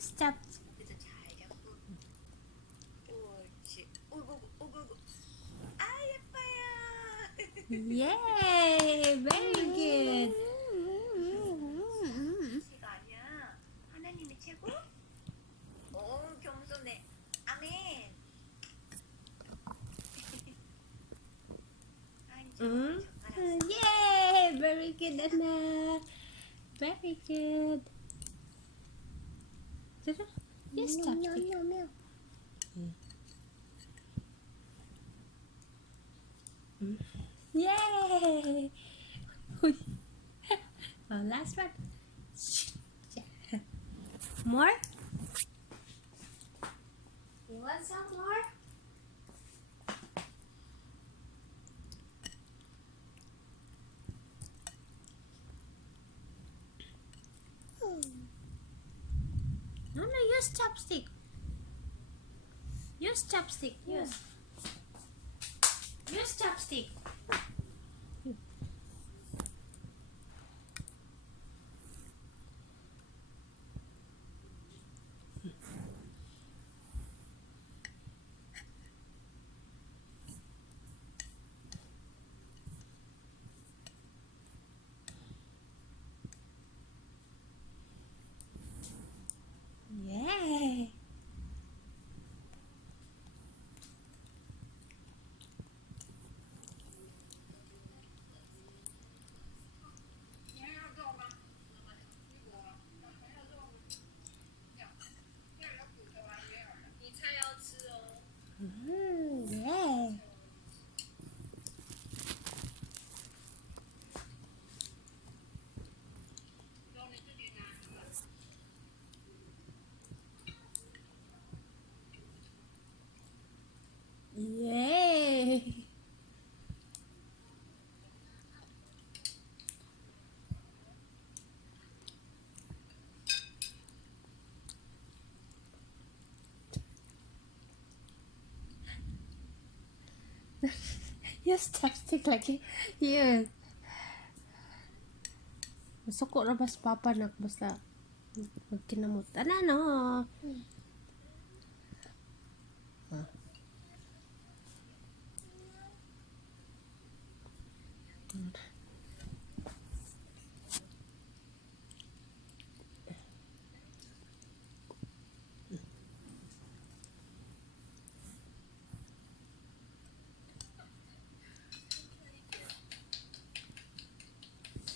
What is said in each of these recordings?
stop. 그래서 잘 잡고. 옳지. 오고 오고. 아 예뻐요. Yay! Very good. 제가 아니야. 하나님이 최고. 오 겸손해. 아멘. 하나님 Mm. 젓가락. Yay! Very good, Anna. Very good. You stop. Yay! Oh, last one. More? You want some more? No, use chopstick. Use chopstick. Use chopstick. Yay! Yeah. Yay! Use chopstick lagi. Yes. Masuk na bas papa nak basta magkinamot. Ano?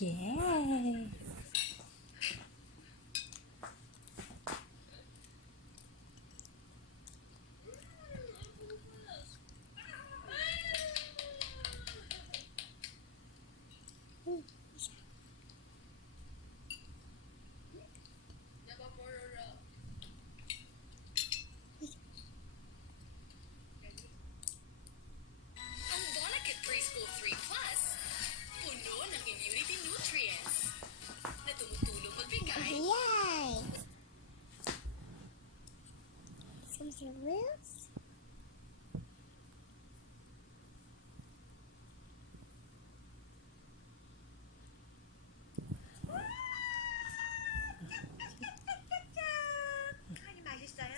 Yay! Ang Bonakit Preschool 3 Plus, puno ng immunity nutrients na tumutulong magbigay Yay! Some cereals? 하니 맛있어요?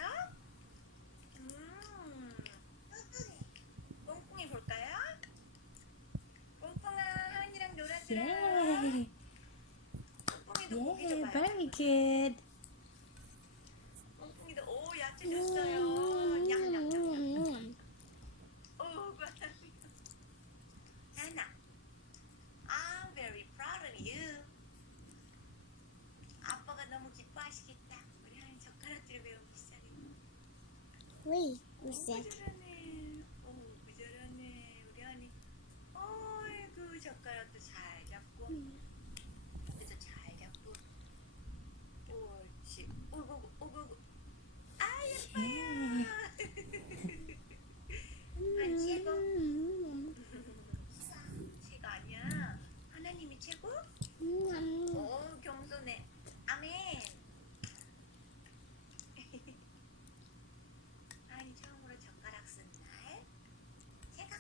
뽕뽕이 볼까요? 뽕뽕아 하은이랑 놀아주라. Yay! 뽕뽕이도 고기 Yay! 줘봐요. Very good. 뽕뽕이도 오 야채 줬어요. 냠냠냠냠. 오 나나. I'm very proud of you. 아빠가 너무 기뻐하시겠다. 우리 하은이 젓가락질 배우기 시작했네. Wait, what's that? 잘하네. 오, 잘하네. 우리 하은이. 어이구, 젓가락도 잘 잡고. 그래서 잘 잡고. 옳지. 오고, 오고. 아, 예뻐요. 한 최고. 최고 아니야. 하나님이 최고? 오, 겸손해. 아멘. 하은이 처음으로 젓가락 쓴 날. 제가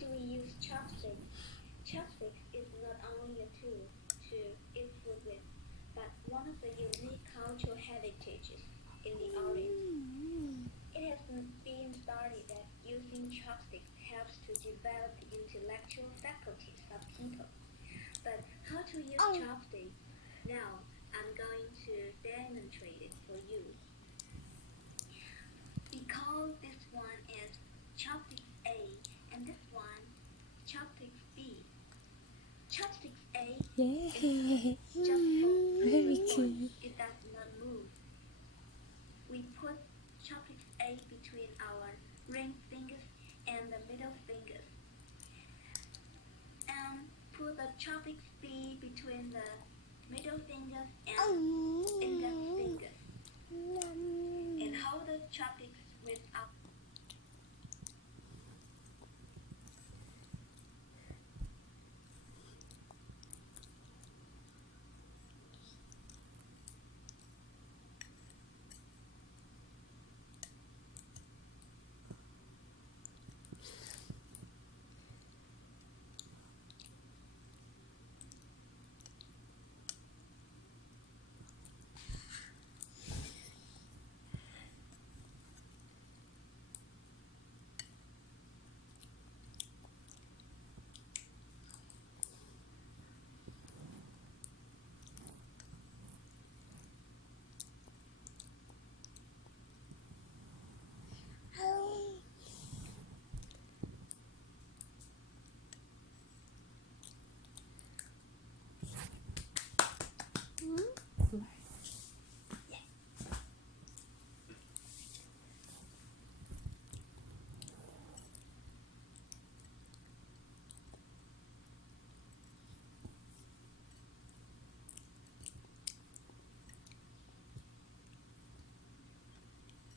do we use chopsticks? Chopsticks is not only a tool to eat food with, but one of the unique cultural heritages in the Orient. It has been studied that using chopsticks helps to develop the intellectual faculties of people. But how to use chopsticks? Now, I'm going to demonstrate it for you. We call this one as chopsticks A, and this one chopsticks B. Chopsticks A Yay! just for Very one, cute. it does not move. We put chopsticks A between our ring fingers and the middle fingers, and put the chopsticks B between the middle fingers and index fingers, and hold the chopsticks with our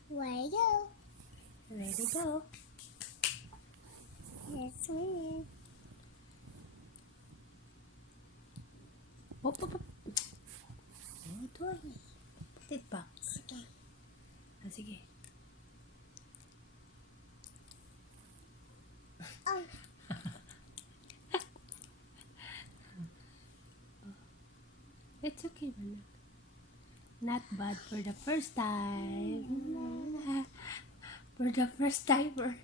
Ready go. Ready, go. Let's win. Hop, hop, hop. Ito. Patit pa. Sige. Ah, sige. Oh, It's okay, man. Not bad for the first time. For the first timer.